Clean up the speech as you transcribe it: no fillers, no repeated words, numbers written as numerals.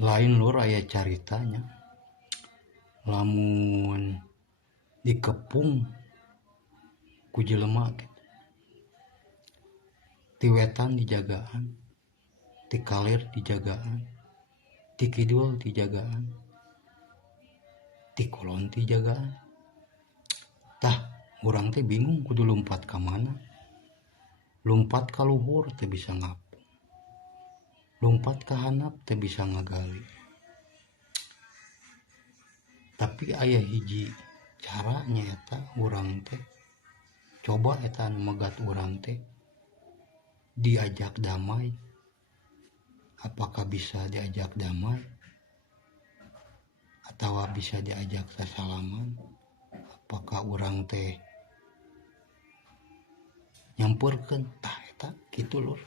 lain lur aya caritanya lamun dikepung ku jelema gitu. Ti wetan dijagaan, ti kalir dijagaan, ti kidul dijagaan, ti kulon dijagaan. Tah urang teh bingung kudu lumpat ka mana. Lumpat ka luhur teh bisa ngapung, lumpat ka handap teh bisa ngagali. Tapi aya hiji caranya eta urang teh coba eta anu megat urang teh diajak damai. Apakah bisa diajak damai atau bisa diajak sasalaman? Apakah urang teh nyamperkeun tah eta kitu lur.